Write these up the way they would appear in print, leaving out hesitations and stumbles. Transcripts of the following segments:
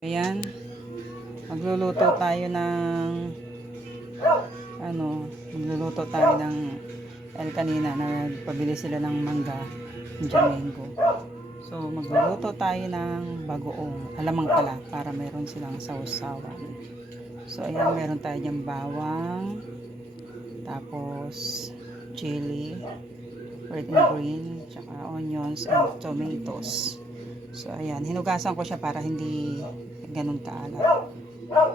Ayan, magluluto tayo ng magluluto tayo ng kanina nagpabili sila ng mangga, Jamingo. So magluluto tayo ng bagoong alamang pala para meron silang sausawan. So ayan, meron tayo diyang bawang, tapos chili, red and green, tsaka onions and tomatoes. So ayan, hinugasan ko siya para hindi ganun kaalat.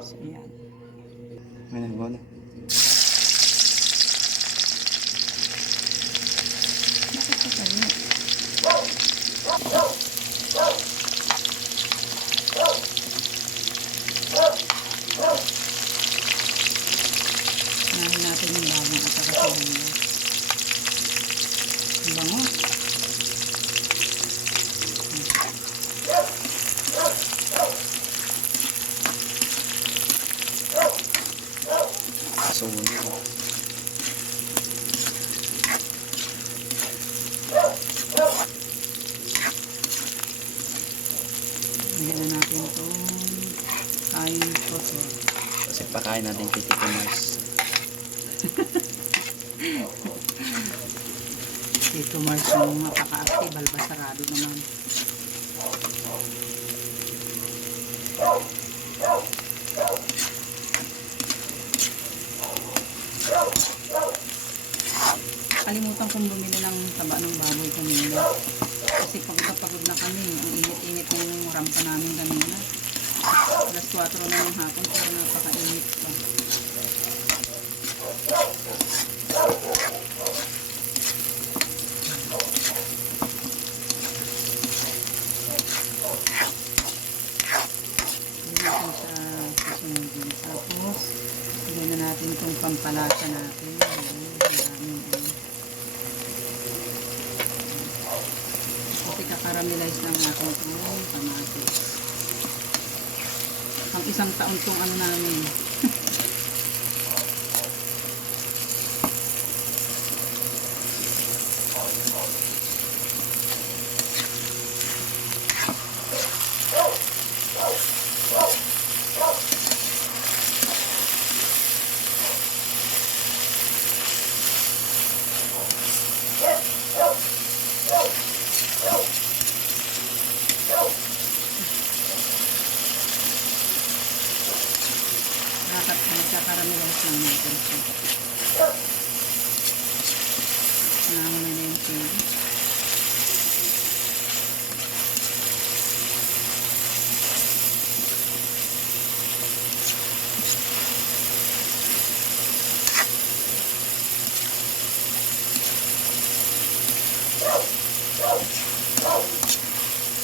So ayan. Ayan, wala. Bakit ka tayo? Nahin natin yung bawang at saka sibuyas. Ang bango. Suno. Bigyan na natin itong kain koto. Kasi pakain natin kay Tito Mars. Dito Mars yung mapaka-active, albasarado naman. Kalimutan kong bumili ng taba ng baboy kanina. Kasi pagod na kami. Ang init-init na yung rampa namin kanina. Alas 4 na yung hapon pero napaka-init pa. Tapos, gawin na natin itong pampalasa natin. Kasi kakaramelize lang natin itong kamatis. Pang isang taon itong ano namin. Nagkakaramelize lang natin siya. Nangangamay na yung chili.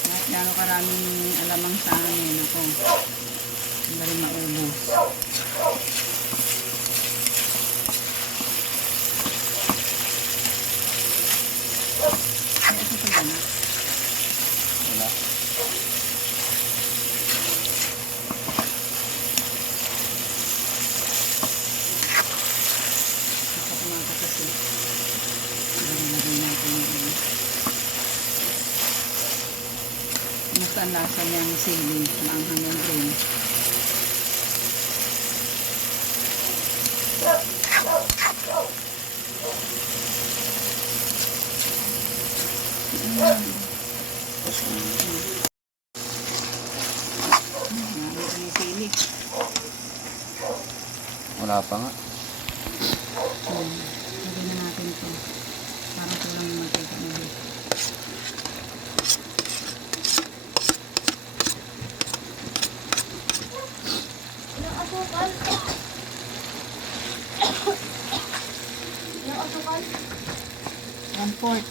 Kahit gano'n karaming alamang sa amin, ako, hindi rin maubos. Ito sa gana. Wala. Ako kumaka kasi. Lagay natin yung kumusta ang lasa niyang sili, maanghang yung green. Yung sili. Wala pa nga. Lagay na natin ito. Parang kulang yung mantika na dito. One fourth.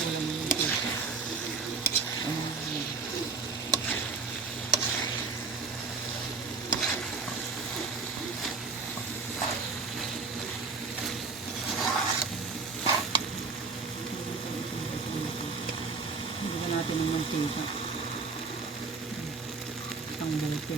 Kulang yung mantika. Lagyan natin ng mantika. Ang buti.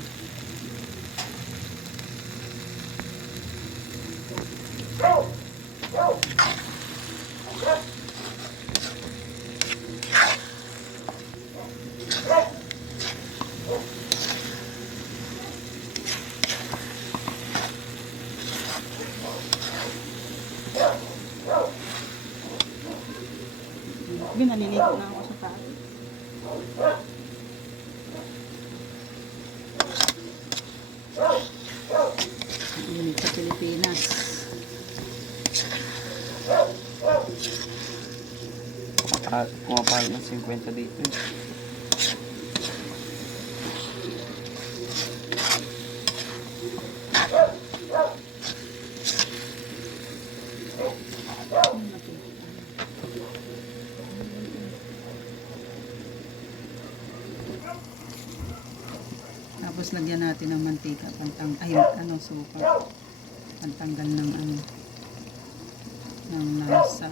Yun, naliligo na ako sa tao. Ang init sa Pilipinas. Pumapahal ng 50 dito eh. Tapos lagyan natin ng mantika, suka. Pantanggal ng ng lasa.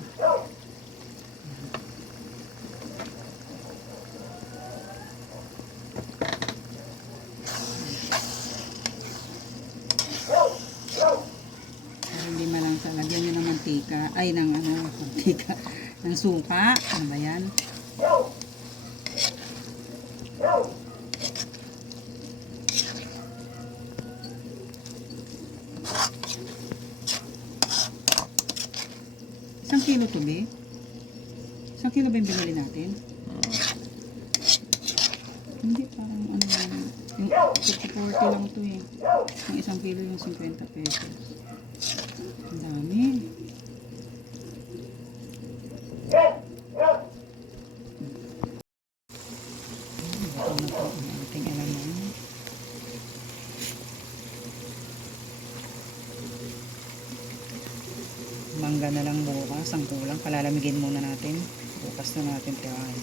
Para hindi malangsa, lagyan nyo ng mantika, mantika, ng suka. Ano ba yan? Isang kilo to, be? Isang kilo ba yung binili natin? Hindi, parang lang. Yung 50-40 lang to eh. Yung isang kilo yung 50 pesos. Ang dami. Ito na po ang ating alaman. Mangga na lang bukas, ang kulang. Palalamigin muna natin. Bukas na natin tirahin.